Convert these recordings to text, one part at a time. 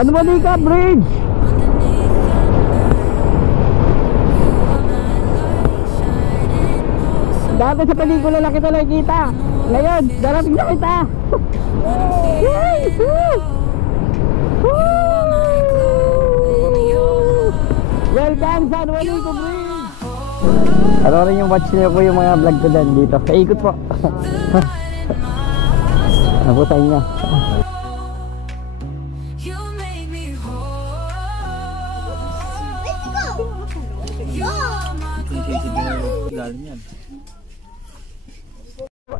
San Monica Bridge. Dati sa pelikula lang kita nakikita. Ngayon, darating na kita. Welcome San Juanico Bridge. Ano rin yung watch niyo po yung mga vlog ko dyan dito. Paikot po. Ano po sa inyo?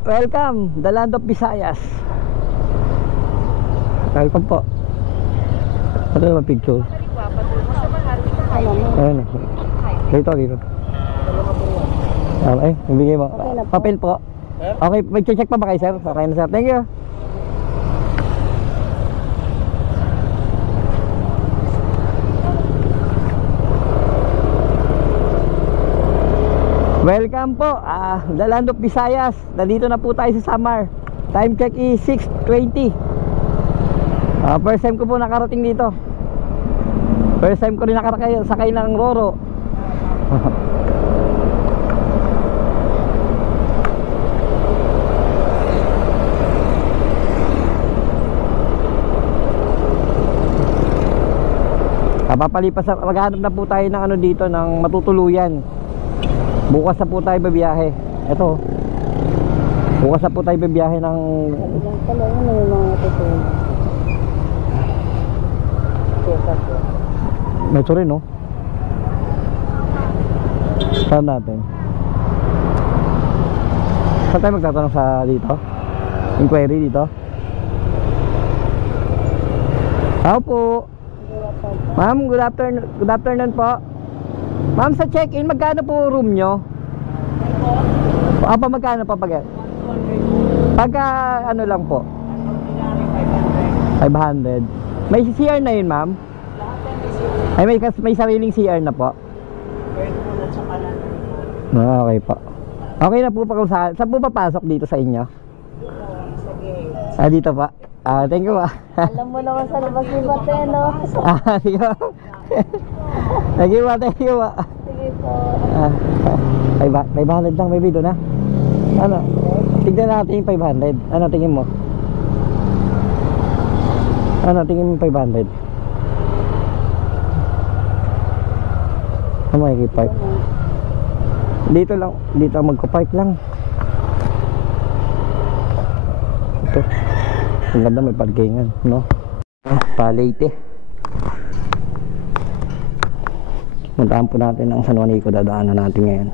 Welcome, the land of Visayas. Welcome po. Ano naman picture? Ayun. Dito, dito. Okay, bibigay mo. Papel po. Okay, may check pa ba kayo, sir? Okay na, sir. Thank you. Welcome po, the land of Visayas. Nandito na po tayo sa Samar. Time check is 6:20. First time ko po nakarating dito. First time ko rin sakay ng Roro. Papalipas, maghanap na po tayo ng ano dito, ng matutuluyan. Bukas na po tayo babiyahe. Ito. Bukas na po tayo babiyahe ng Metro rin, no? Saan natin? Saan tayo magtatanong sa dito? Inquiry dito? Ako po. Ma'am, good afternoon po. Ma'am, sa check-in, magkano po room nyo? Magkano pa pag pagka ano lang po? 500. May CR na yun, ma'am? Ay, may sariling CR na po? Okay po. Okay na po pa kung saan po papasok dito sa inyo? Dito pa. Thank you pa. Alam mo naman sa labas ni Bate, no? Sige pa. Thank you pa, thank you pa. Sige po. 500 lang, maybe doon, ha? Ano? Tignan natin yung 500. Ano tingin mo? Ano tingin mo 500? Ano makikipark? Dito lang, dito magko-park lang. Ito. Ang ganda, may parkingan, no? Palate. Puntahan po natin ang San Juanico, dadaanan natin ngayon.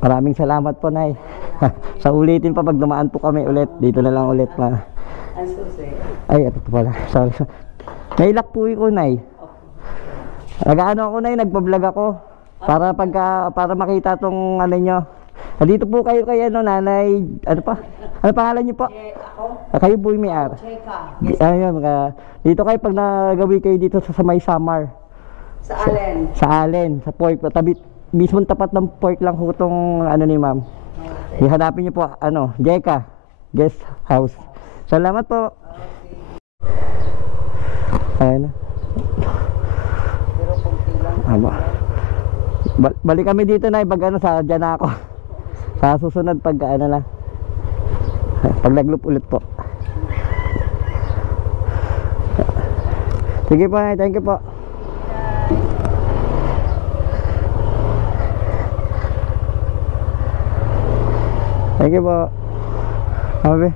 Maraming salamat po, Nay. Sa ulitin pa, pag dumaan po kami ulit, dito na lang ulit pa. Ay, ito po pala. Sorry. Nailak po ko, Nay. Nag-ano ako, Nay, nagpa-vlog ako. Para makita tong ano nyo. Dito po kayo kay ano, Nanay, ano pa? Ano pangalan niyo po? Kayo po yung may-ari. Ayun, dito kayo pag nagawi kayo dito sa may Samar. Sa Allen. Sa Allen, sa Pork. Tabi, mismo tapat ng Pork lang po tong ano ni ma'am. Okay. Ihanapin niyo po, ano, Jeka Guest House. Salamat po. Ayun na. Balik kami dito, na pag ano, sa dyan ako. Sa susunod pag ano na, pag nagloop ulit po. Sige po, thank you po. Thank you po. Sabi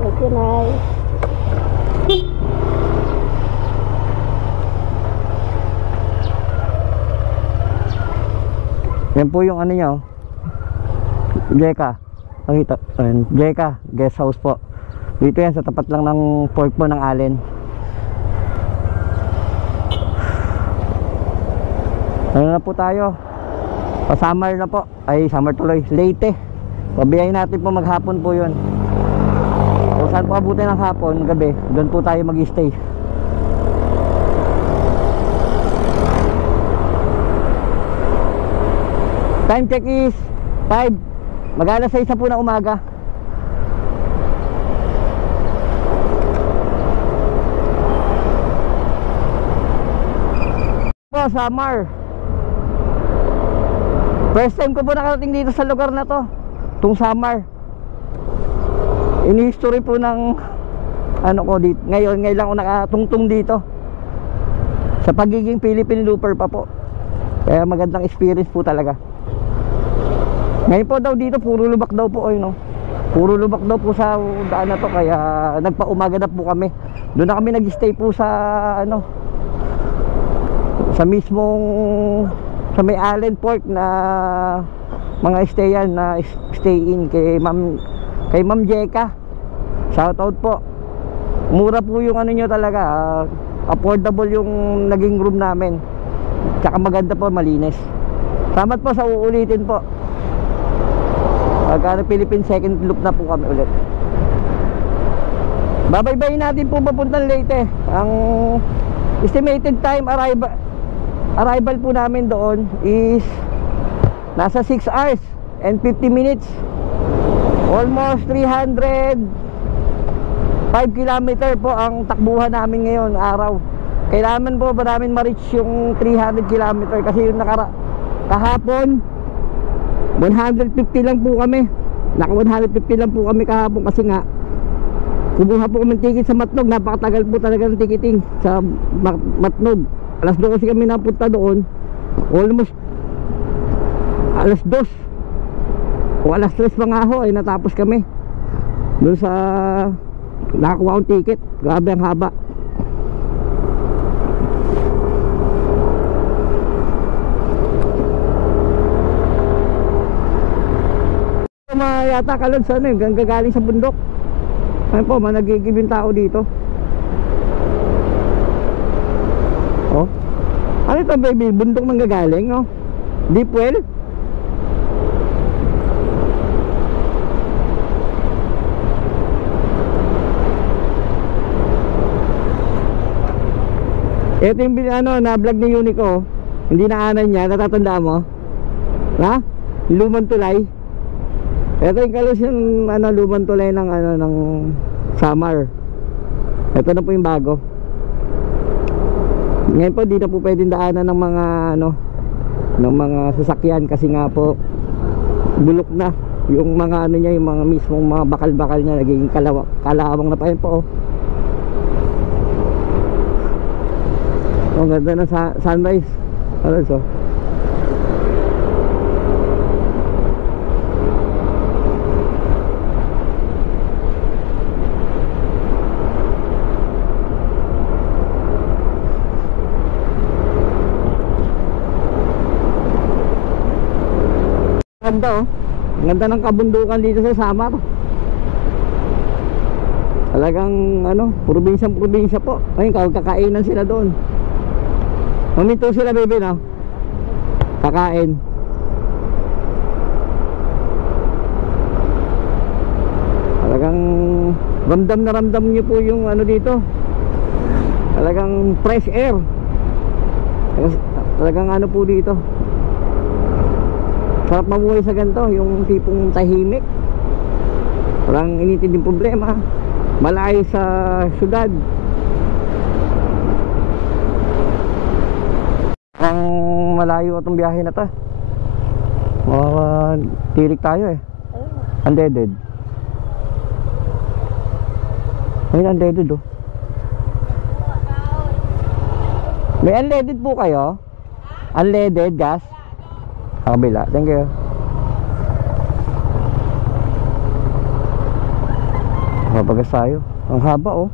thank you, Nay. Yan po yung ano nyo, Jeka. Nakita, Jeka Guest House po. Dito yan, sa tapat lang ng Pork po ng Allen. Ano na po tayo? Pa-Samar na po. Ay, Samar tuloy. Leyte. Pabiyahin natin po, maghapon po yun. Kung saan po abutin ng hapon, gabi, doon po tayo mag-stay. Time check is 5. Mag-alas 6 na po ng umaga. Po, Samar. First time ko po nakarating dito sa lugar na to. Itong Samar. Ini-history po ng ano ko dito. Ngayon lang ako nakatungtong dito. Sa pagiging Philippine Looper pa po. Kaya magandang experience po talaga. Ngayon po daw dito puro lubak daw po, no. Puro lubak daw po sa daan na to, kaya nagpaumaga na po kami. Doon na kami nag-stay po sa ano, sa mismong sa may Allen Port na mga stayan na stay in kay Ma'am Jeka. Shout out po. Mura po yung ano nyo talaga, affordable yung naging room namin. Tsaka maganda po, malinis. Salamat po sa uulitin po. Pagka Philippine second loop na po kami ulit. Babaybayin natin po papuntang Leyte. Ang estimated time arrival po namin doon is nasa 6 hours and 50 minutes. Almost 305 kilometer po ang takbuhan namin ngayon araw. Kailangan po ba namin ma-reach yung 300 kilometer kasi yung kahapon 150 lang po kami. Naka 150 lang po kami kahapon kasi nga kumuha po kami ticket sa Matnog. Napakatagal po talaga ng ticketing sa Matnog. Alas 12 kami napunta doon. Almost alas 2 o alas 3 pa nga ho ay natapos kami doon sa nakakuha akong ticket. Grabe ang haba. Yata kalod sa ano, gagaling sa bundok. Ayun po, managigib yung tao dito. Oh. Ano ito baby? Bundok manggagaling, oh. Deep well? Ito yung ano, na vlog ni Unico. Hindi naanan niya, natatanda mo? Ha? Lumang tulay. Ito yung kalos yung ano, lumang tulay ng ano, ng Samar. Ito na po yung bago. Ngayon po di na po pwedeng daanan ng mga ano, ng mga sasakyan kasi nga po bulok na yung mga ano niya, yung mga mismong mga bakal-bakal niya naging kalawang na pa yun po, oh. Ang ganda ng sunrise. Ano so? Ganda, oh. Ganda ng kabundukan dito sa Samar. Talagang ano, probinsya po. Ayun, kakainan sila doon. Maminto sila baby, no? Kakain. Talagang ramdam na ramdam nyo po yung ano dito. Talagang fresh air. Talagang ano po dito. Sarap mabuhay sa ganito, yung tipong tahimik. Walang initinding problema. Malayo sa syudad. Ang malayo itong biyahe na to. Tirik tayo eh. Unleaded. Ayun, unleaded, oh. May unleaded po kayo? Unleaded gas? Sa kabila, thank you. Papagas tayo. Ang haba, oh.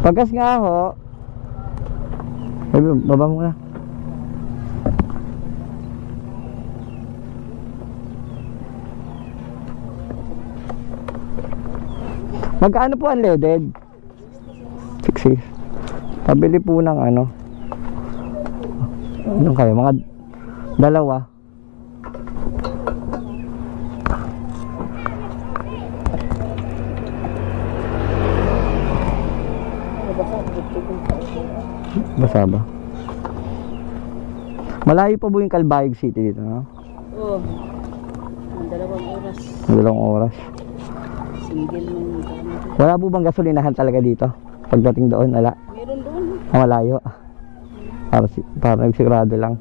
Pagas nga ho. Ay, baba mo na. Magkano po unleaded? 60. Pabili po ng ano. Ano kayo? Mga dalawa. Basa ba? Malayo pa po yung Calbayog City dito, no? Oo. Ang 2 oras. Dalawang oras. Single mo yung Wala po bang gasolinahan talaga dito? Pagdating doon, wala. Meron doon. Malayo. Para nagsigurado lang.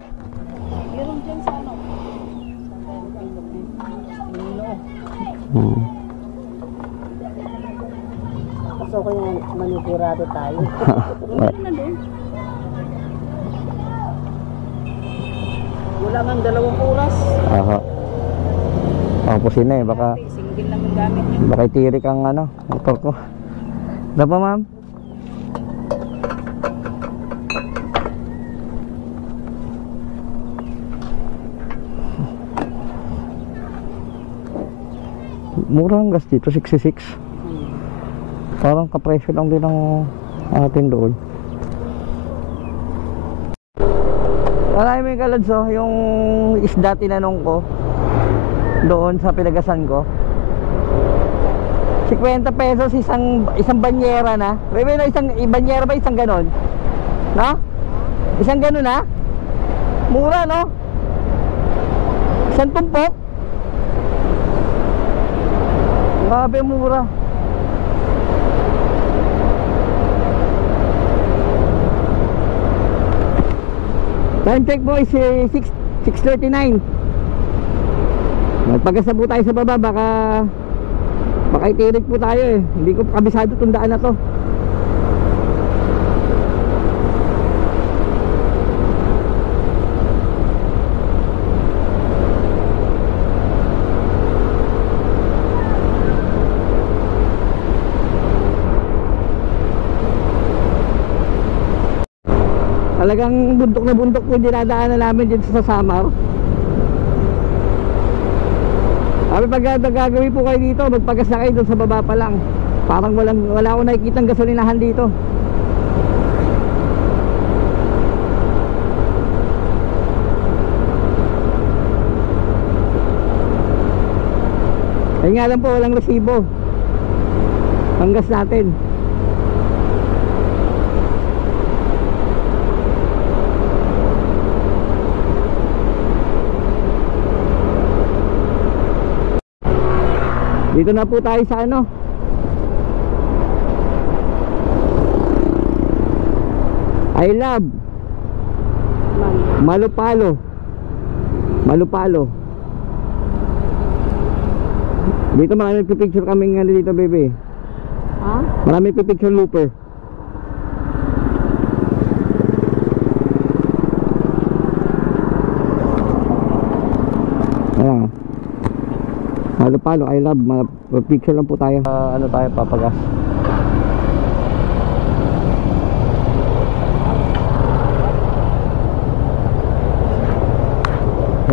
Meron dyan sa ano. Hmm. Gusto ko yung manigurado tayo. Meron na doon. Wala nga 2 oras. Aha. Papusin na eh, baka Single lang yung gamit niya. baka itirik ang ano, motor ko. Ano pa, ma'am? Mura ang gas dito, 66. Parang kapresyo lang din ang atin doon. Wala yung kaladso, yung isda tinanong ko doon sa pinagasan ko. 50 pesos isang banyera na. May na isang banyera ba isang ganon? No? Isang ganon na? Mura, no? Isang tumpok. Grabe mura. Time check po is 6:39. Magpagasa po tayo sa baba, baka itirik po tayo eh. Hindi ko kabisado itong daan na to. Talagang bundok na bundok po yung dinadaanan namin dito sa Samar. Sabi pag gagawin po kayo dito, magpagas na kayo doon sa baba pa lang. Parang wala akong nakikitang gasolinahan dito. Ayun nga lang po, walang resibo ang gas natin. Dito na po tayo sa ano, I love Malupalo. Malupalo. Dito marami picture kaming ano dito, baby. Ha? Marami picture looper. Ayan. Malupalo, I love. Picture lang po tayo. Ano tayo, papagas.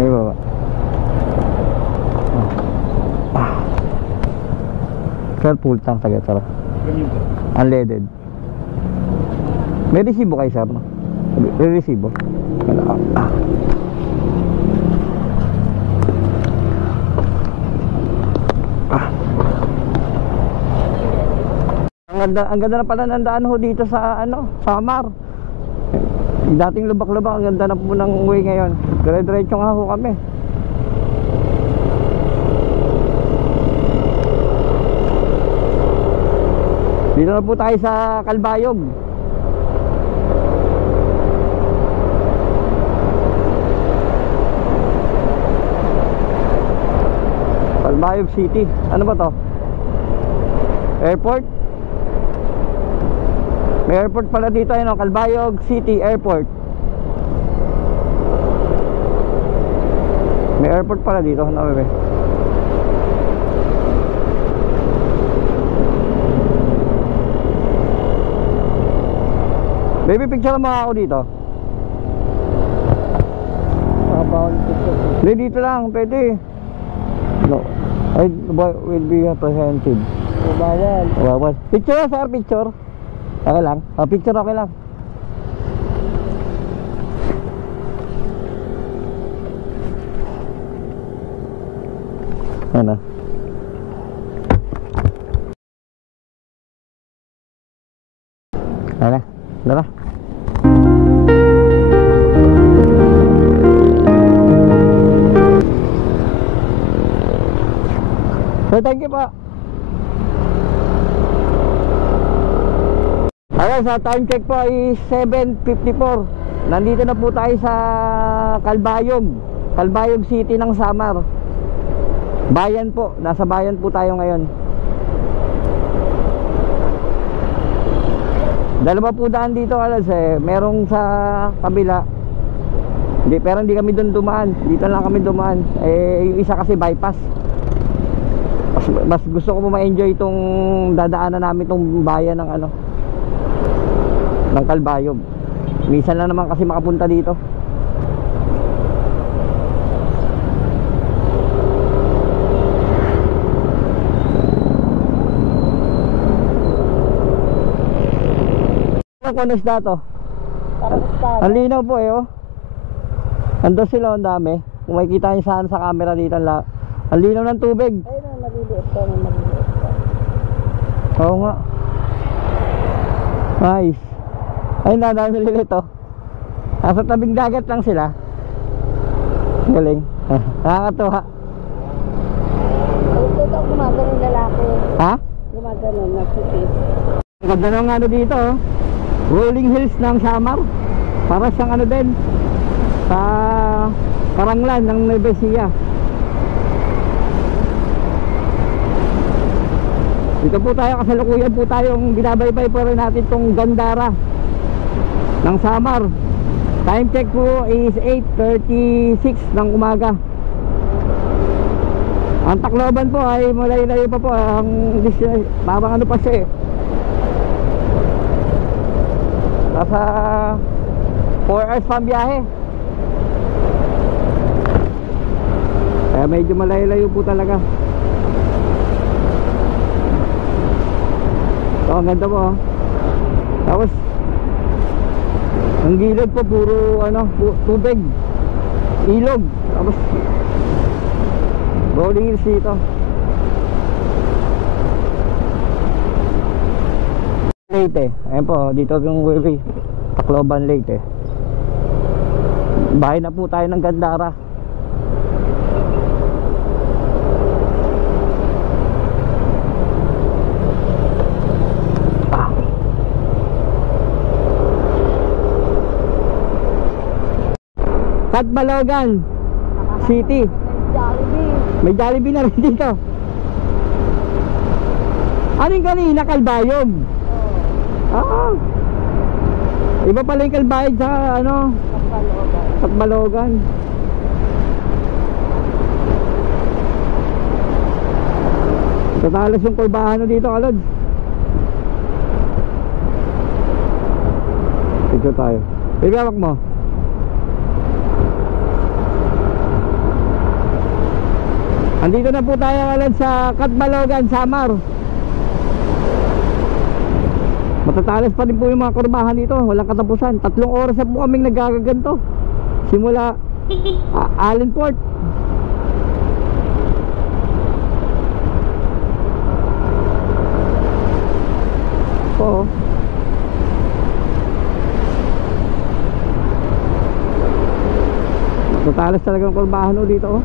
Ay baba. Careful tank taga tara. Unleaded. May resibo kayo sir, no? May resibo. Ang ganda na pala ng daan ho dito sa ano, Samar. Dating lubak-lubak, ang ganda na po ng way ngayon. Dire-diretso nga ho kami. Dito na po tayo sa Calbayog. Calbayog City. Ano ba to? Airport? May airport pala dito, ano, Calbayog City Airport. May airport pala dito, ano, bebe? Baby, picture mo ako dito. Bawal picture. Hindi, dito lang, pwede. No, I will be apprehended. Bawal. Bawal. Picture, sir, picture. Okay lang. Picture okay lang. Ano? Ano? Dala. So thank you po. Ayan, sa time check po ay 7:54. Nandito na po tayo sa Calbayog City ng Samar. Bayan po, nasa bayan po tayo ngayon. Dalawa po daan dito alas merong sa kabila. Pero hindi kami doon dumaan. Dito lang kami dumaan. Yung isa kasi bypass. Mas gusto ko po ma-enjoy itong dadaanan namin itong bayan ng ng Calbayog. Minsan lang naman kasi makapunta dito. Ano isda to? Ang linaw po oh. Andun sila, ang dami. Kung makikita nyo saan sa camera dito, ang linaw ng tubig. Ayun na, maliliit pa, maliliit pa. Oo nga. Nice. Ayun na, dami maliliit oh. Nasa tabing dagat lang sila. Galing. Nakakatuwa. Ayun dito, gumagano lalaki. Ha? Gumagano, nagsipis. Ang ganda ng dito oh. Rolling Hills ng Samar. Para siyang din sa Karanglan ng Nueva Ecija. Dito po tayo, kasalukuyan po tayong binabaybay po rin natin itong Gandara ng Samar. Time check po is 8:36 ng umaga. Ang Tacloban po ay malayo-layo pa po. Parang pa siya nasa 4 hours pang biyahe. Kaya medyo malayo-layo po talaga. So ang ganda po oh. Tapos ang gilid po puro tubig, ilog. Tapos rolling hills dito. Leyte, ayun po, dito yung way, Tacloban, Leyte. Bahay na po tayo ng Gandara. Catbalogan City. May Jollibee na rin dito. Ano yung kanina, Calbayog? Iba pala yung Calbayog sa Catbalogan. Tatalas yung kulbahan dito, Kalod. Tignan tayo. Ibawak mo. Andito na po tayo, Kalod, sa Catbalogan, Samar. Matatalas pa rin po yung mga kurbahan dito. Walang katapusan. 3 oras na po kaming nagagaganto. Simula Allenport. Oo. Matatalas talagang kurbahan dito oh.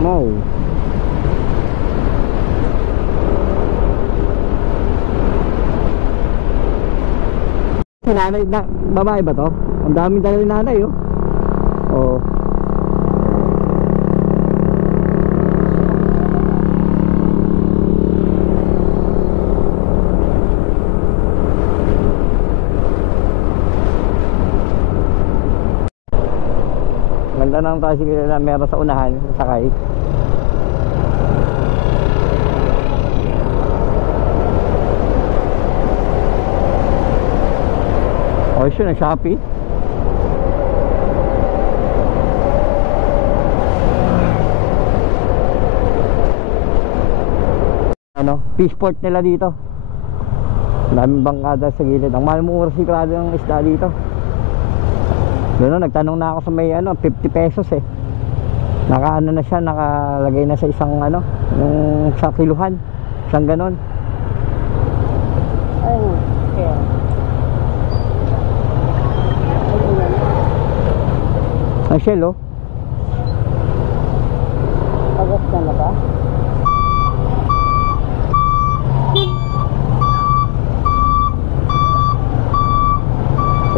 Wow. Si nanay na, babae ba to? Ang daming dala ni nanay oh. Oo. Ganda ng tricycle na meron sa unahan, sakay. Oh, siya na Shopee. Fishport nila dito. Daming bangkada sa gilid. Ang mahal mo sigurado ng isda dito. Doon nagtanong na ako sa may 50 pesos eh. Naka na siya, nakalagay na sa isang yung sa kiluhan. Isang ganon. Ayun, kaya. Ang shell oh. Pagod ka na ba?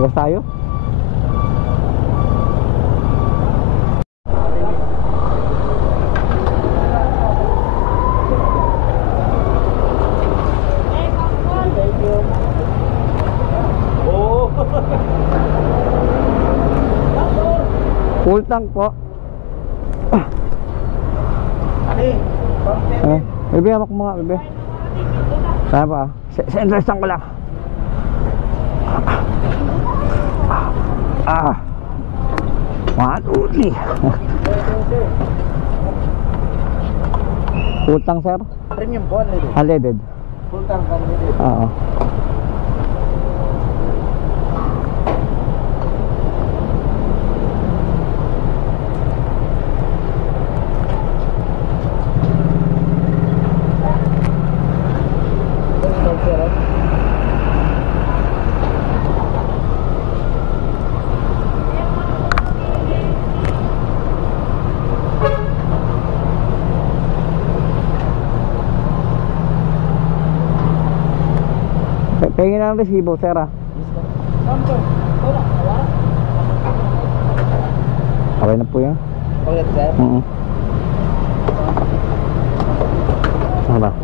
Tugas tayo. Full tank po. Bebe, hawak mo nga, bebe. Saan pa? Sa ko lang. Matuli. Full tank, sir? Premium po, unleaded. Unleaded. Full tank, unleaded. Oo. Pahingin na ng resibo, sir, ah. Okay na po yan. Okay, sir. Ano ba?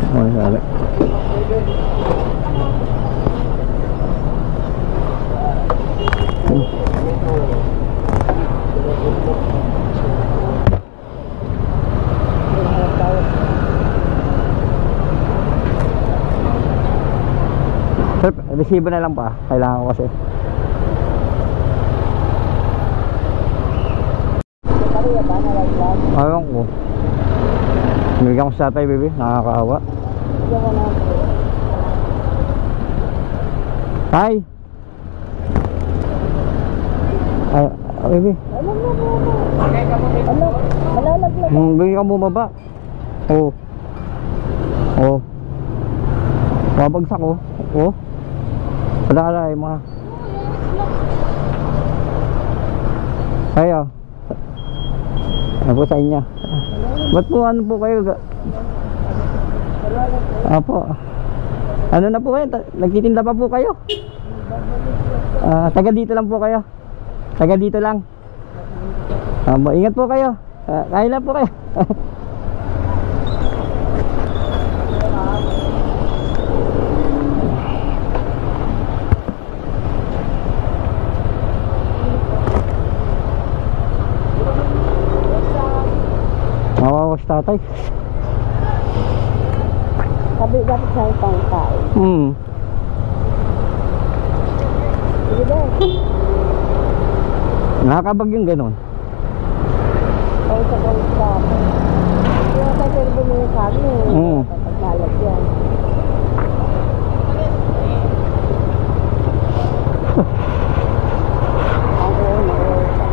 Okay, sabi. Sir, resibo na lang pa. Kailangan ko kasi. Ayaw ko. Nabigyan ko sa tatay, baby. Nakakaawa. Hi! Ay, baby. Malalaglag. Bigyan ka bumaba. Oo. Oo. Mabagsak, oh. Oo. Pala-alay mo, ha. Ayo. Ano po sa inyo? Ba't po ano po kayo? Apo. Ano na po kayo? Nagtitinda pa po kayo? Taga dito lang po kayo? Taga dito lang? Ingat po kayo. Kaya lang po kayo. Mawawas tatay. Sabi dapat sa itong kain. Sige ba? Nakakabag yung ganon. Kaya sa kong stop. Kaya sa servo mo yung sabi mo. Pagkalag yan.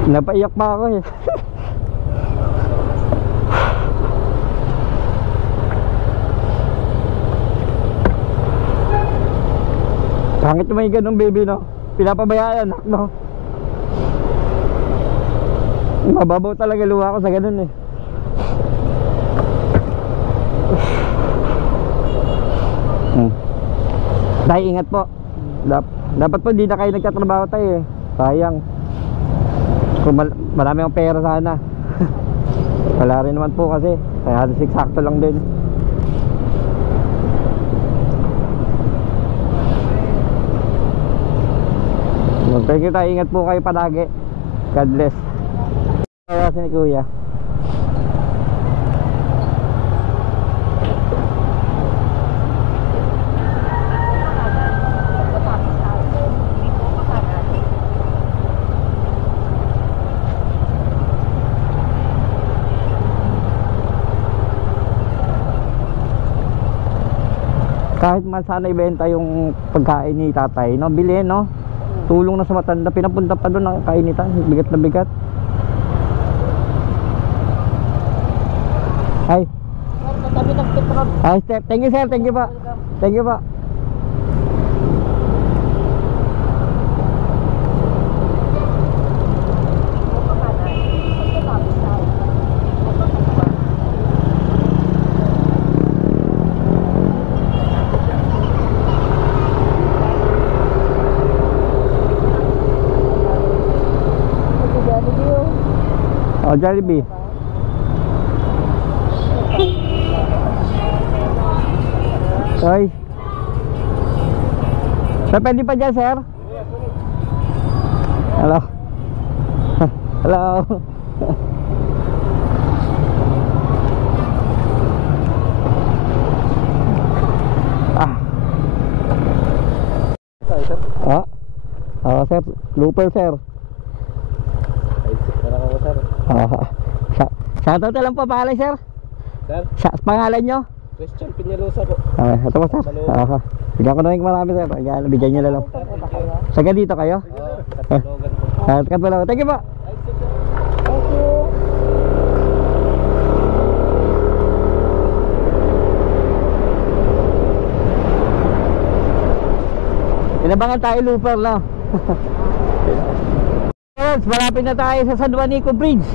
Napaiyak pa ako eh. Pangit naman yung ganun, baby, no? Pinapabayaan, no? Mababaw talaga luha ko sa ganun eh. Tay, ingat po. Dapat po hindi na kayo nagtatrabaho tayo eh. Sayang. Kung marami akong pera sana. Wala rin naman po kasi. Kaya halos eksakto lang din. Thank you tayo. Ingat po kayo palagi. God bless. Kaya si ni Kuya. Kahit man sana ibenta yung pagkain ni tatay, no? Bilhin, no? Tulong na sa matanda, pinapunta pa doon ang kainitan, bigat na bigat. Ay. Katabi ng petrol. Ay, step. Thank you, sir. Thank you pa. Thank you pa. Jollibee. Ay. Sir, pwede pa dyan, sir? Hello. Hello. Ah. Ah. Ah, sir. Looper, sir. Ay, parang ako, sir. Ah. Shoutout na lang po, pangalan, sir. Sir, Pangalan nyo? Christian Peñalosa po. Ah, ito po, sir. Ah. Bigyan ko na yung marami, sir. Bigyan nyo na lang. Saga dito kayo? Oo, Katalogan po. Ah, Katulaw. Thank you po. Thank you. Inabangan tayo, looper, no? Yes, malapit na tayo sa San Juanico Bridge.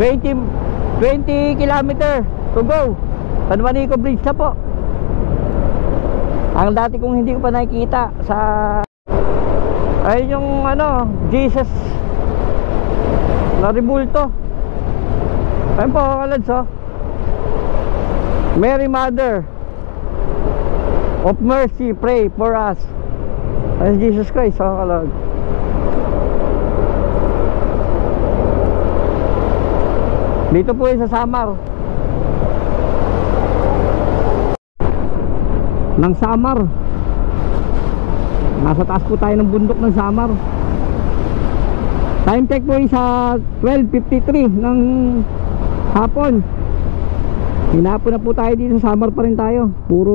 20 kilometer to go. San Juanico Bridge na po. Ang dati kong hindi ko pa nakikita sa ay yung ano, Jesus na rebulto. Ayun po, kalads, oh. Mary Mother of Mercy, pray for us. Ay, Jesus Christ, oh, kalads. Dito po yung sa Samar. Ng Samar. Nasa taas po tayo ng bundok ng Samar. Time check po yung sa 12:53 ng hapon. Hinapon na po tayo dito sa Samar pa rin tayo. Puro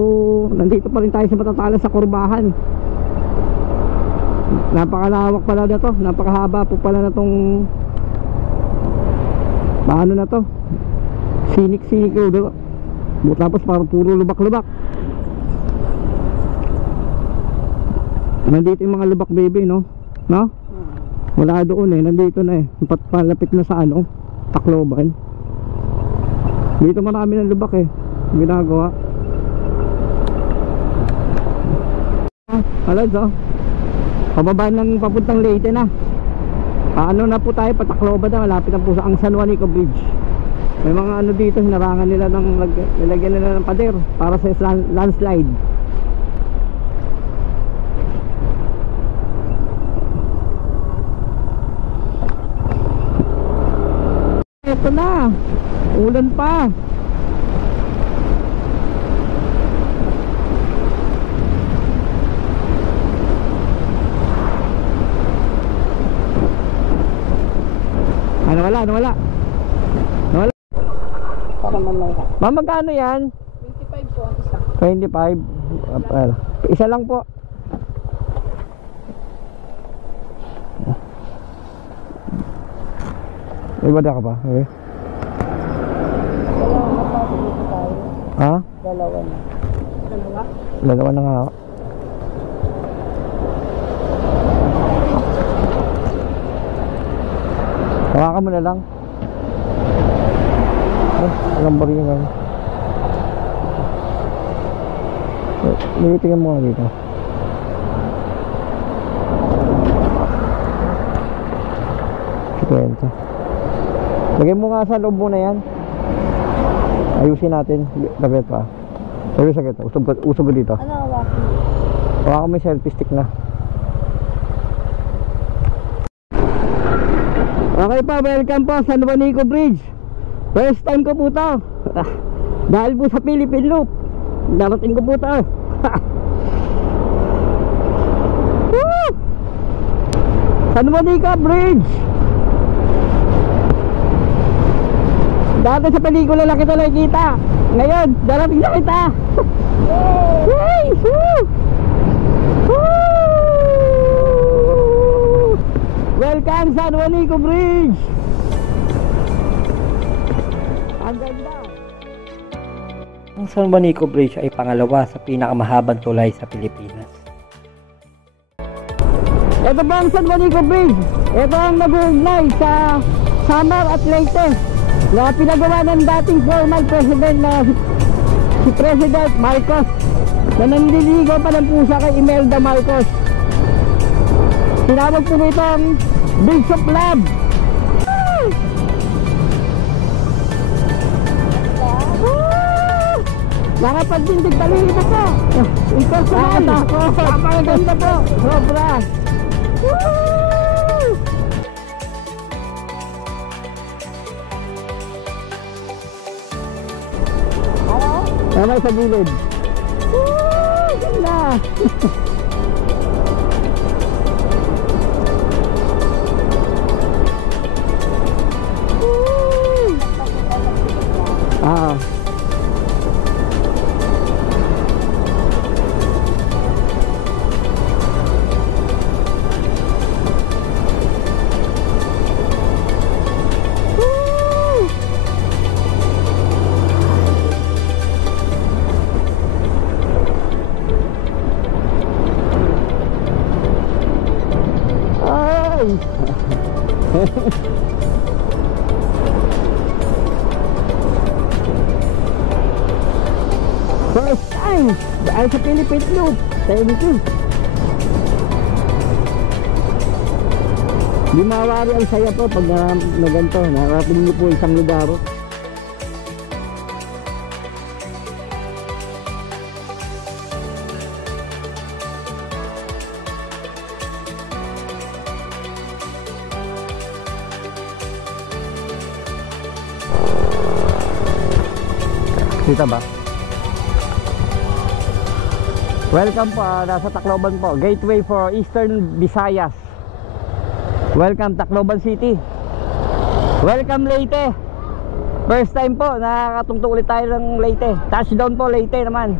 nandito pa rin tayo sa matatalas sa kurbahan. Napakalawak pala na to. Napakahaba po pala na tong paano na to, sinik road. Tapos parang puro lubak-lubak. Nandito yung mga lubak, baby, no? No? Wala doon eh, nandito na eh. Palapit na sa ano, Tacloban. Dito marami ng lubak eh, ginagawa. Alas, oh, pababa ng papuntang Leyte na. Ano na po tayo, Patacloban na, malapit na po sa ang San Juanico Bridge. May mga ano dito, hinarangan nila ng nilagyan nila ng pader para sa landslide. Ito na, ulan pa. Nawala. Para mamaya. Ma'am, magkano yan? 25 po ang isa. 25. Isa lang po. May bada ka pa? Okay. Dalawa na pa dito tayo. Ha? Dalawa na. Dalawa? Dalawa na nga. Hawakan mo na lang. Ay, alam ba rin yan? Nilitingnan mo nga dito. Kwento. Lagay mo nga sa loob muna yan. Ayusin natin. Dapat pa. Sabi sa kita. Usog ko dito. Ano hawakan? Hawakan mo yung selfie stick na. Okay pa, welcome po sa San Juanico Bridge. First time ko po to. Dahil po sa Philippine Loop. Darating ko po to. Woo! San Juanico Bridge. Dati sa pelikula lang kita nakikita. Ngayon, darating na kita. Yay! Woo! Woo! Welcome San Juanico Bridge. Ang ganda. Ang San Juanico Bridge ay pangalawa sa pinakamahabang tulay sa Pilipinas. Ito ba ang San Juanico Bridge? Ito ang nag-uugnay sa Samar at Leyte na pinagawa ng dating former president na si President Marcos, na nanliligaw pa ng pusa kay Imelda Marcos. Tinawag po itong Bigs of Love. Nakapagtindig talino po. Ikaw sa nakatakot. Napakaganda po. Sobra. Kamay sa gilid. Ganda. Ah. First time dahil sa Philippine Loop. Thank you. Di mawari ang saya po pag na ganito. Nakarating niyo po isang lugar. Kita ba? Welcome po, nasa Tacloban po. Gateway for Eastern Visayas. Welcome Tacloban City. Welcome Leyte. First time po, nakakatungtong ulit tayo ng Leyte. Touchdown po Leyte naman.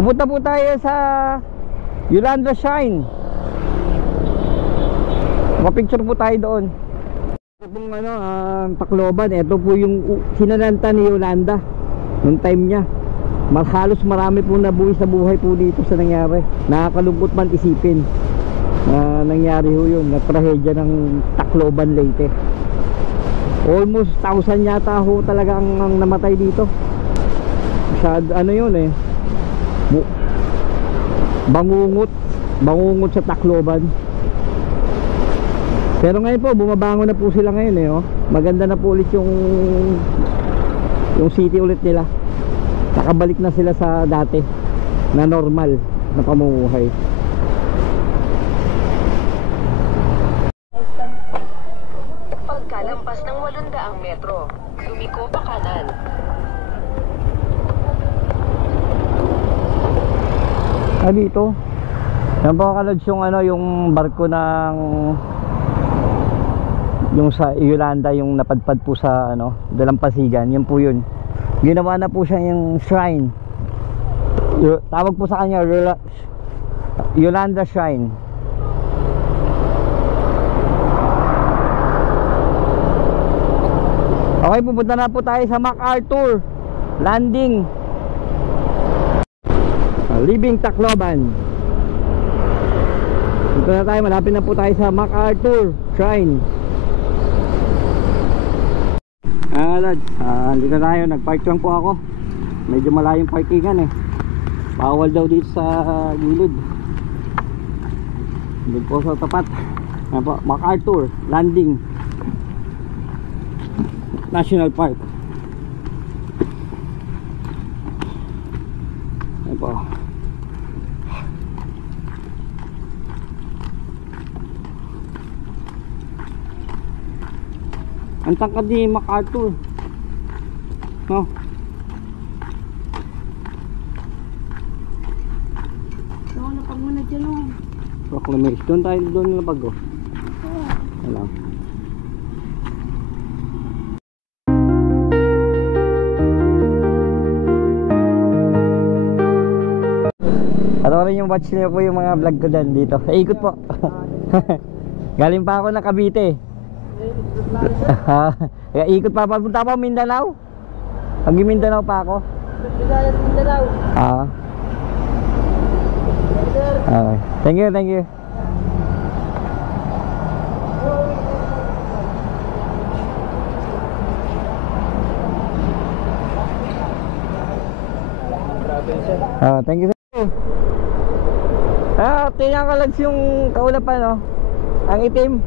Pupunta po tayo sa Yolanda Shrine. Mapicture po tayo doon. Itong Tacloban, ito po yung sinananta ni Yolanda nung time niya. Halos marami po nabuhay sa buhay po dito sa nangyari. Nakakalungkot man isipin na nangyari ho yun, na trahedya ng Tacloban, Leyte. Almost 1,000 yata ho talaga ang namatay dito. Ano yun eh, bangungot sa Tacloban. Pero ngayon po, bumabangon na po sila ngayon eh, oh. Maganda na po ulit yung city ulit nila. Nakabalik na sila sa dati na normal na pamumuhay. Pagkalampas ng 800 metro, lumiko pa kanan. Dito. Yan po kalods yung yung barko ng yung sa Yolanda, yung napadpad po sa Dalampasigan. Yan po yun. Ginawa na po siya yung shrine. Tawag po sa kanya Yolanda Shrine. Okay, pupunta na po tayo sa MacArthur Landing. Leaving Tacloban. Dito na tayo, malapit na po tayo sa MacArthur Shrine. Dito tayo, nagpark lang po ako. Medyo malayong parkingan eh. Bawal daw dito sa gilid. Dito po sa tapat. Ayan po, MacArthur Landing National Park. Ayan po. Ang tangkad ni MacArthur, no? Oo, napag mo na dyan, oh. Proclamation. Doon nilapag, oh. Wala. Ano rin yung watch niyo po yung mga vlog ko dyan dito. Ikot po. Galing pa ako ng Cavite. Ikot pa, papunta pa Mindanao. Pag Mindanao pa ako. Mindanao. Okay. Thank you, thank you. Thank you. tingnan ko lang yung kaulapan, no? Ang itim,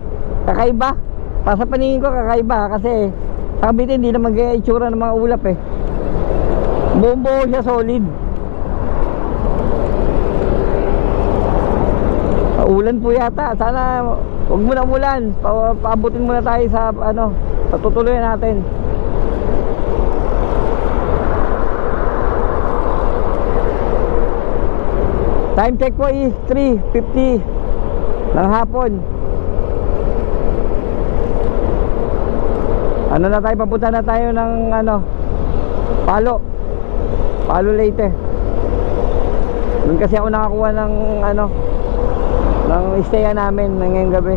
kakaiba. Para sa paningin ko, kakaiba. Kasi sa Cavite, hindi na mag-itsura ng mga ulap eh. Buong-buo siya, solid. Ulan po yata. Sana huwag muna umulan. Paabutin muna tayo sa ano, patutuloy natin. Time check po is 3:50 ng hapon. Ano na tayo, papunta na tayo ng ano, Palo Leyte. Doon kasi ako nakakuha ng ano, ng stayan namin ng ngayong gabi.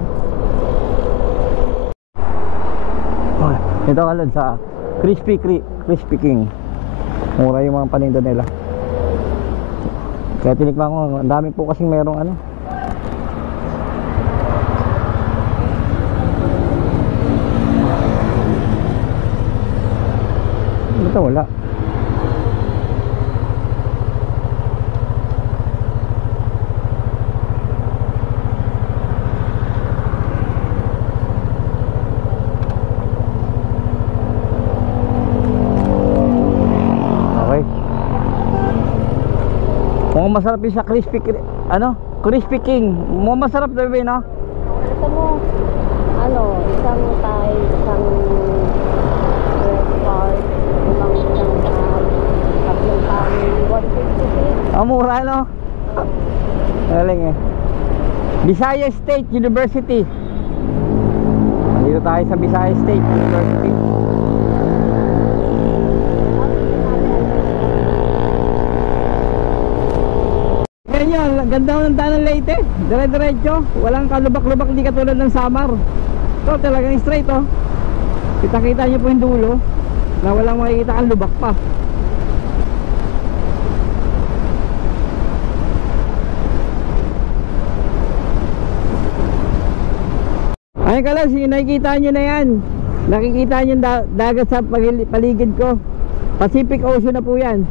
Ito kalad sa Crispy King. Mura yung mga paninda nila. Kaya tinikman ko, ang dami po kasing merong ano. Ito wala. Mukhang masarap yung sa Crispy King. Mukhang masarap na ba, no? Ito mo, ano, isang Thai, isang red card, isang tatlong kanin, 156. Mura, no? Galing eh. Visayas State University. Dito tayo sa Visayas State University. Ganyan, ganda ng daan ng Leyte. Dire-diretso, walang kalubak-lubak, di katulad ng Samar. Ito talagang straight, oh. Kita-kita nyo po yung dulo na walang makikita kang lubak pa. Ayun kalas, yung nakikita nyo na yan. Nakikita nyo yung dagat sa paligid ko. Pacific Ocean na po yan.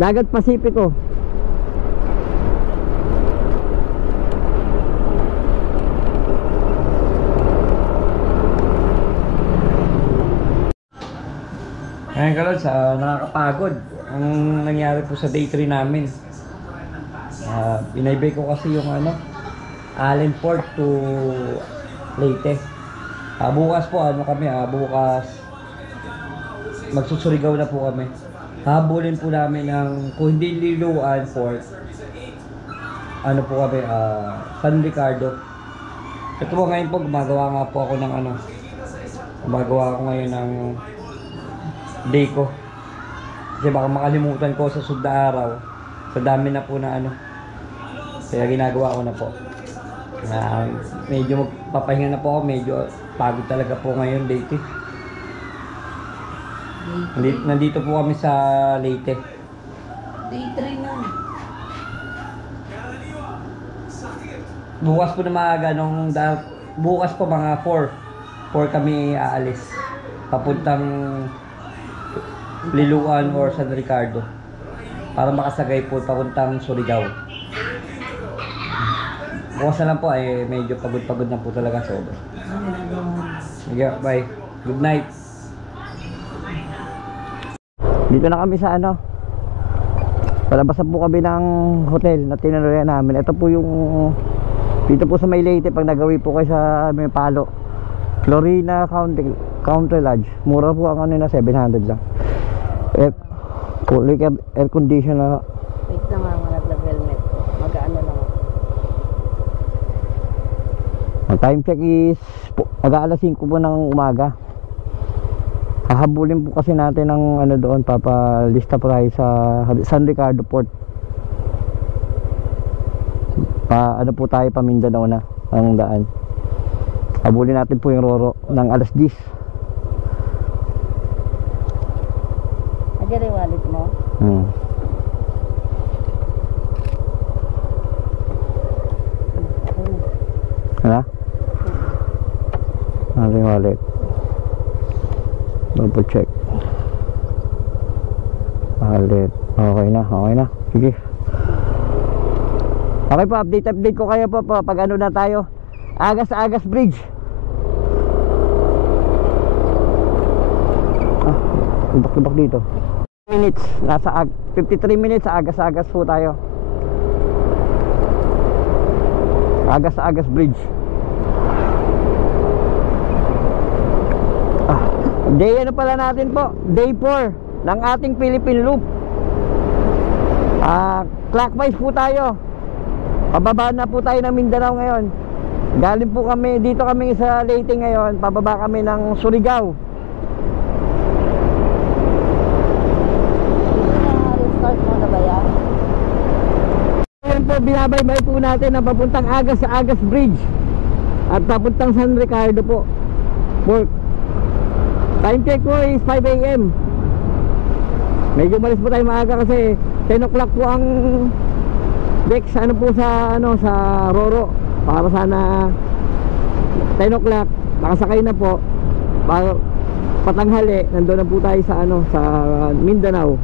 Dagat Pacifico. Ayun kalad, nakakapagod ang nangyari po sa day 3 namin. Binaybay ko kasi yung ano, Allen Port to Leyte. Bukas po bukas magsusurigaw na po kami. Habulin po namin ng, kung hindi Liloan Port, ano po kami, San Ricardo. Ito po ngayon po, gumagawa nga po ako ng ano, gumagawa ako ngayon ng day ko. Kasi baka makalimutan ko sa sunod na araw. Sa dami na po na ano. Kaya ginagawa ko na po. Medyo magpapahinga na po ako. Medyo pagod talaga po ngayon, Leyte. Nandito po kami sa Leyte. Day 3 na. Bukas po na maaga bukas po mga 4 kami aalis. Papuntang Liloan or San Ricardo para makasagay po papuntang Surigao. Bukas na lang po ay medyo pagod na po talaga sobra. Okay, bye. Good night. Dito na kami sa ano, palabas na po kami ng hotel na tinanuyan namin. Ito po yung dito po sa May Leyte pag nagawi po kayo sa may Palo, Florina Country Lodge. Mura po ang ano na 700 lang. Air condition na. Wait lang nga, nag-helmet ko. Mag-ano lang ako. Ang time check is mag-aalas 5 po ng umaga. Hahabulin po kasi natin ng ano doon, papalista price sa San Ricardo Port. Ano po tayo, pa Mindanao na ang daan. Habulin natin po yung Roro ng alas 10. Agad yung wallet mo? Ano? Ano yung wallet? Double check. Wallet. Okay na. Sige. Okay po, update ko kayo po pag ano na tayo. Agas Bridge. Tubak dito. Minutes, nasa 53 minutes sa Agas po tayo. Agas Bridge. Day ano pala natin po, day 4 ng ating Philippine Loop. Clockwise po tayo. Pababa na po tayo ng Mindanao ngayon. Galing po kami, dito kami sa Leyte ngayon. Pababa kami ng Surigao. Start mo na ba yan? Ngayon po, binabaybay po natin ang papuntang Agas sa Agas Bridge at papuntang San Ricardo po. Work. Time check po is 5 AM. Medyo malis po tayo maaga kasi 10 o'clock po ang deck sa ano po sa Roro. Para sana 10 o'clock nakasakay na po. Para patanghali nandoon na po tayo sa sa Mindanao.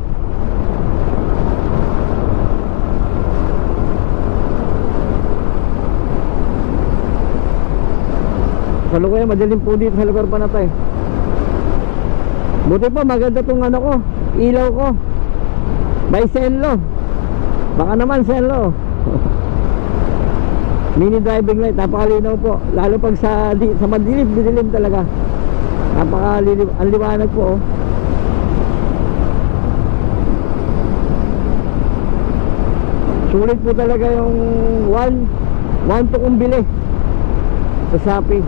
Sa lugar madilim po dito sa lugar pa na to eh. Buti po maganda tong ko, ilaw ko. By Senlo. Baka naman Senlo. Mini driving light, napakalinaw po. Lalo pag sa madilim talaga. Napakalilim, ang liwanag po oh. Sulit po talaga yung 1 to kumbili sa Shopee.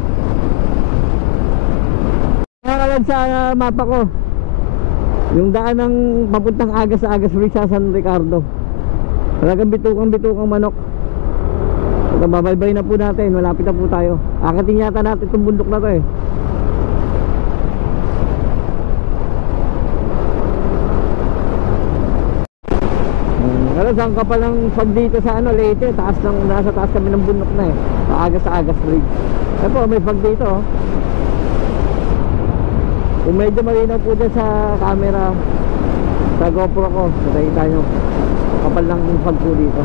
Nakakalad sa mapa ko yung daan ng papuntang Agas sa Agas Bridge sa San Ricardo. Talagang bitukang manok. Babaybay na po natin, malapit na po tayo. Akitin yata natin itong bundok na to eh. Alam, saan ka palang pag dito sa Leyte, nasa taas kami ng bundok na eh. Sa Agas Bridge. Eh po, may pag dito oh. Kung medyo malinaw po dyan sa camera, sa GoPro ko, nakikita nyo kapal lang yung pag po dito.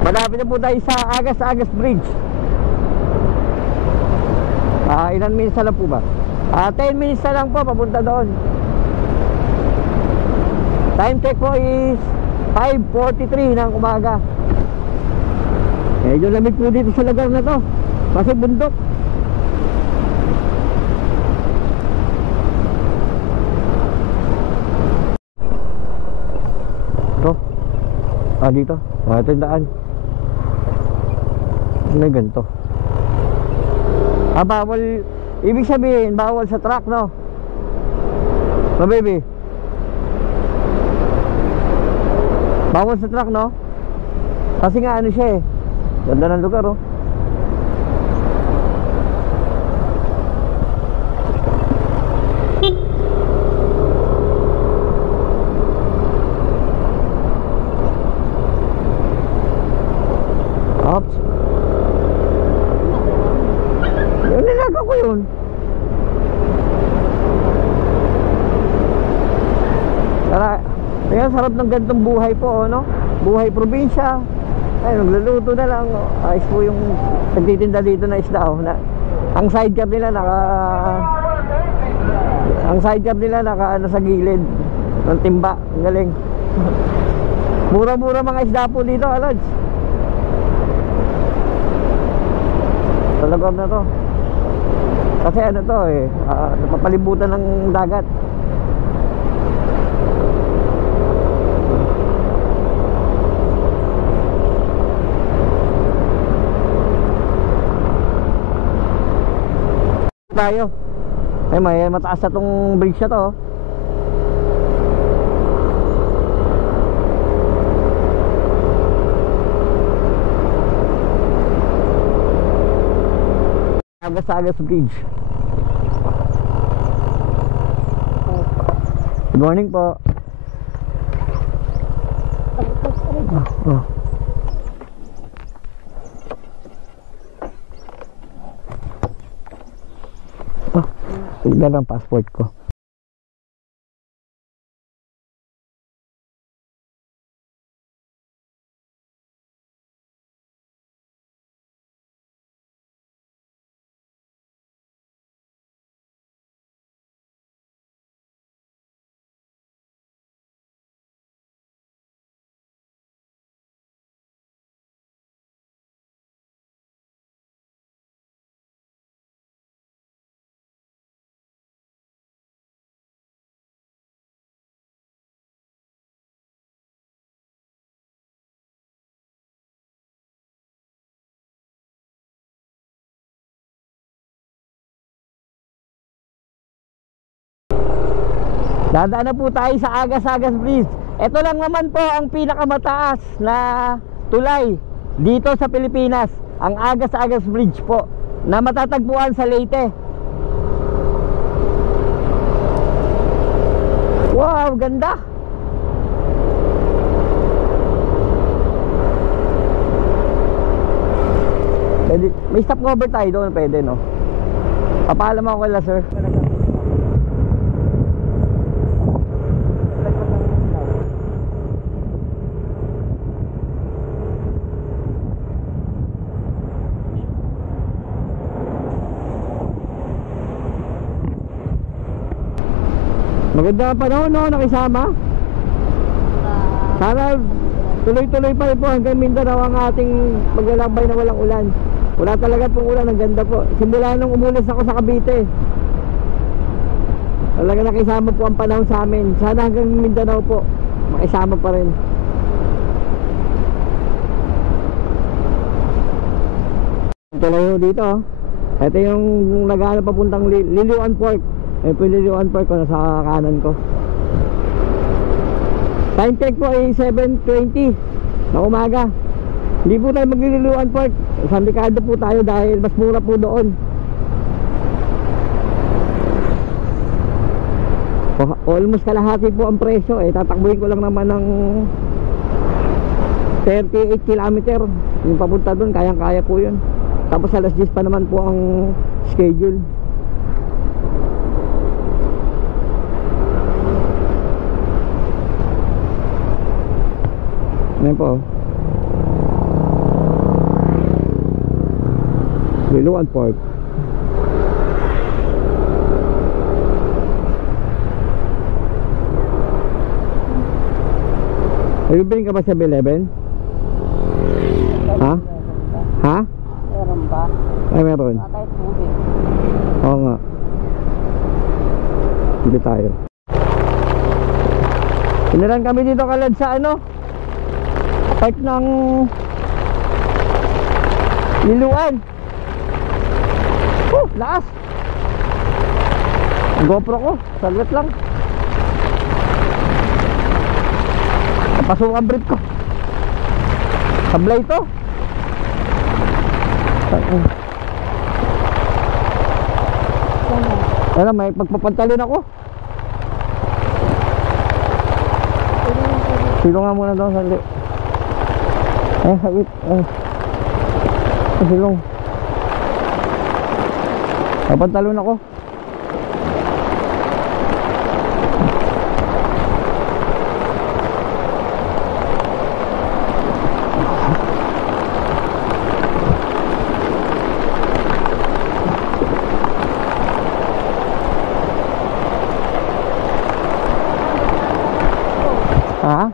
Malapit na po tayo sa Agas Bridge. Ilan minutes na lang po ba? 10 minutes na lang po papunta doon. Time check po is 5:43 ng umaga. Medyo lamig po dito sa lugar na to kasi bundok. Ito dito ito yung daan. May ganito. Bawal, ibig sabihin bawal sa truck no baby, bawal sa truck no kasi nga siya eh, ganda ng lugar oh. Oops. Yun, nilaga ko yun. Kaya sarap ng ganitong buhay po, no? Buhay probinsya. Ay, nagluluto na lang. Ayos po yung nagtitinda dito na isda, oh. Ang sidecar nila naka sa gilid ng timba. Ang galing. Mura-mura mga isda po dito, Alods. Sa lugar na to. Kasi to eh, napapalibutan ng dagat. Tayo. Ay, may mataas na tong bridge na to. Agas Bridge. Good morning po. Tignan ang passport ko. Dadaan na po tayo sa Agas-Agas Bridge. Ito lang naman po ang pinakamataas na tulay dito sa Pilipinas, ang Agas-Agas Bridge po, na matatagpuan sa Leyte. Wow, ganda! Pwede, may stop cover tayo doon, pwede no? Papaalam ako kala sir. Maganda ang panahon no, nakisama. Sana tuloy-tuloy pa rin po hanggang Mindanao ang ating paglalakbay na walang ulan. Wala talaga pong ulan, ang ganda po. Simula nung umulis ako sa Cavite, talaga nakisama po ang panahon sa amin. Sana hanggang Mindanao po makisama pa rin. Tuloy dito oh. Ito yung nag-ano papuntang Liliuan Park. Ito yung Liliuan Park ko, nasa kanan ko. Time check po ay 7:20 na umaga. Hindi po tayo maglililuan Park. Sa Mercado po tayo dahil mas mura po doon. Almost kalahati po ang presyo eh. Tatakbuhin ko lang naman ng 38 kilometer. Yung papunta doon, kayang-kaya po yun. Tapos alas 10 pa naman po ang schedule. Ayan po Liliuan Park. Nagbibiling ka ba sa 7-Eleven? Ha? Ha? Meron ba? Ay meron. Tatay tubig. Oo nga. Hindi tayo. Pinilan kami dito kalad sa ano, park ng Liliuan. Lakas. Ang GoPro ko, saglit lang. Napasok ang brief ko. Sablay to. Ano, may pagpapantalin ako. Silo nga muna daw, saglit. Saglit. Silong. Papantalon ako. Ha?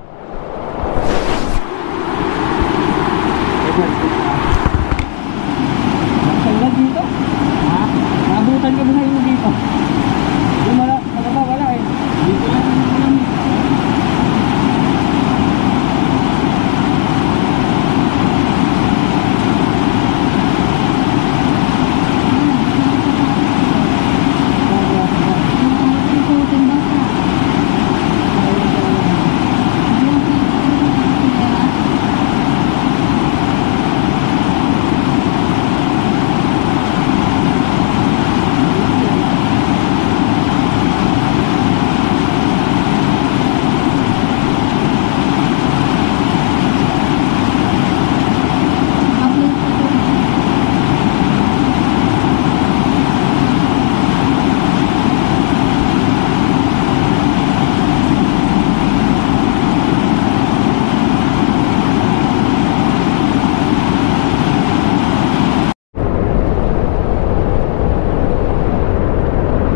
Nakasagad dito? Ha? Nabutan ka ba sa inyo dito? Yung wala eh. Dito lang.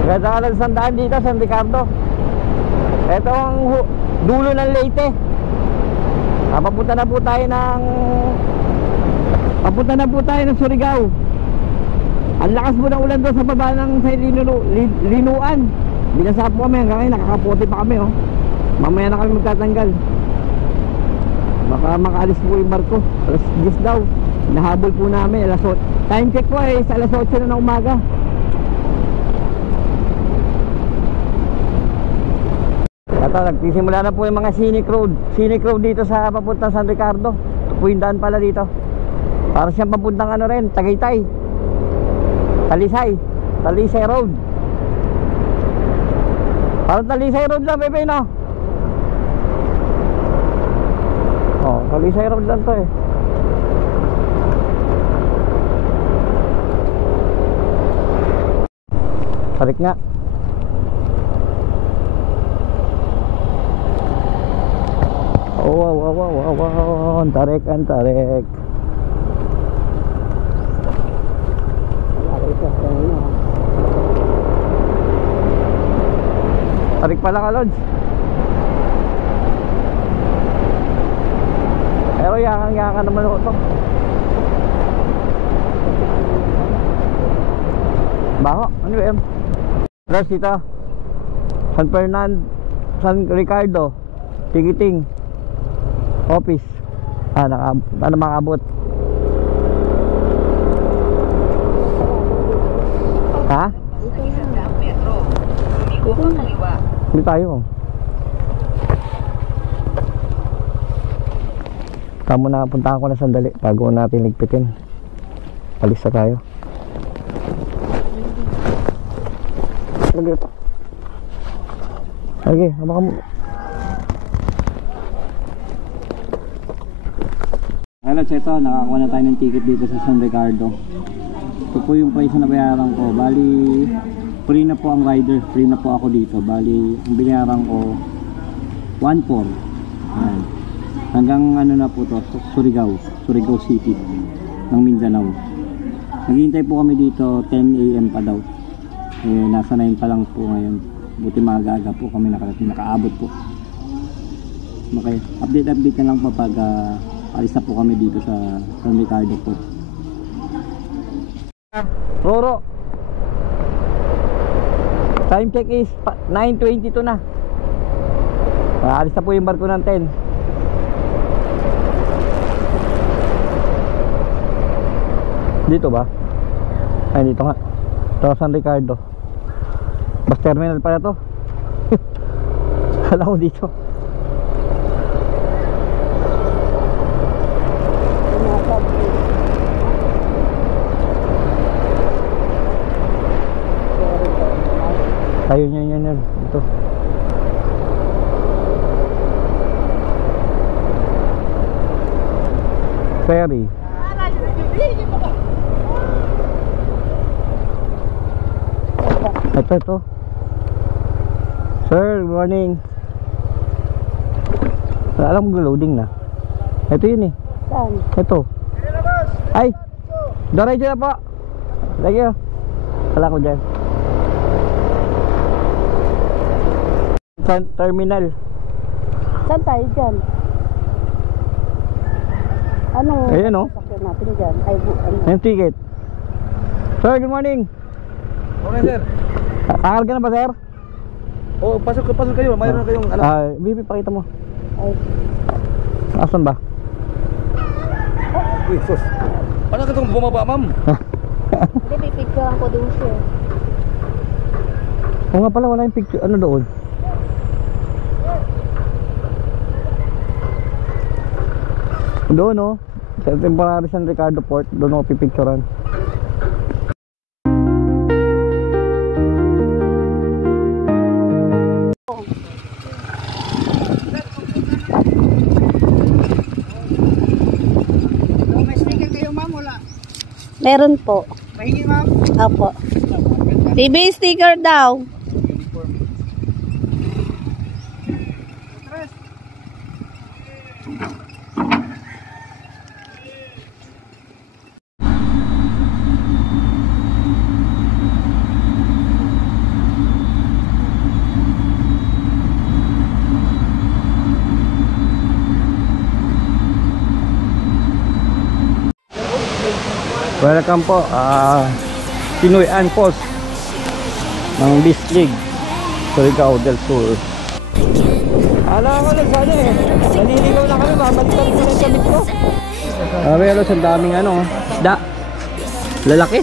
Ganda ka ng sandaan dito, San Ricardo. Ito ang dulo ng Leyte. Papunta na po tayo ng Surigao. Ang lakas po ng ulan doon sa baba ng Linuan. Binasa po kami hanggang ngayon, nakakapote pa kami oh. Mamaya na kami magtatanggal. Baka makaalis po yung barko. Alas 10 daw. Nahabol po namin. Time check po eh, sa alas 8 na ng umaga. Ito, nagsisimula na po yung mga scenic road. Scenic road dito sa papuntang San Ricardo. Ito po yung daan pala dito. Para siyang papuntang ano rin, Tagaytay, Talisay Road. Parang Talisay Road lang, Pepe, no? Oh, Talisay Road lang to eh. Tarik nga. Oh, wow. Ang tarik. Tarik pala ka, Lods. Pero yakan naman ako to. Baho, ano yun? Address dito, San Ricardo, Tikiting Office. Makabot. Ha? Isang metro. Lumiko pa kaliwa. Hindi tayo. Tama na, puntahan ko na sandali bago natin ligpitin. Alis na tayo. Okay, habakan mo. Hello, Cheto. Nakakuha na tayo ng ticket dito sa San Ricardo. Ito po yung price na bayaran ko. Bali, free na po ang rider. Free na po ako dito. Bali, ang binayaran ko 1.4. Ayan. Hanggang ano na po to, Surigao City ng Mindanao. Naghihintay po kami dito 10 AM pa daw. Eh, nasa 9 pa lang po ngayon. Buti maaga-aga po kami nakaabot po. Okay, update na lang po pag alis na po kami dito sa San Ricardo po. Roro, time check is 9:22 na. Alis na po yung barko ng 10. Dito ba? Ay, dito nga. Ito San Ricardo. Bus terminal pala to. Kala ko dito. Ayun yan. Ito. Ferry. Ito. Sir, good morning. Wala lang mag-loading na. Ito yun eh. Saan? Ito. Ay! Diretso na po. Thank you. Wala ko dyan. Terminal. Saan tayo dyan? Anong Ayan, oh. sasakyan natin dyan? Ay, ano? Yung ticket. Sir, good morning. Okay, sir. Kakarga na ba, sir? Oh, pasok kayo. Mayroon kayong ano. Bibi, pakita mo. Ay, Asan ba? Uy, sus. Paano ka itong bumaba, ma'am? hindi, pipicturean ko din siya. Oo nga pala, wala yung picture. Ano doon? Doon, oh. Sa temporary San Ricardo Port. Doon ako pipicturean. Meron po. Mahingi, ma'am. Apo. TV sticker daw. Welcome po, Pinoy Post ng Bislig, Surigao del Sur. Alam ko lang sana eh, naniligaw na kami, babalikan ko lang sa damit ko. Meron sa daming ano, isda, lalaki.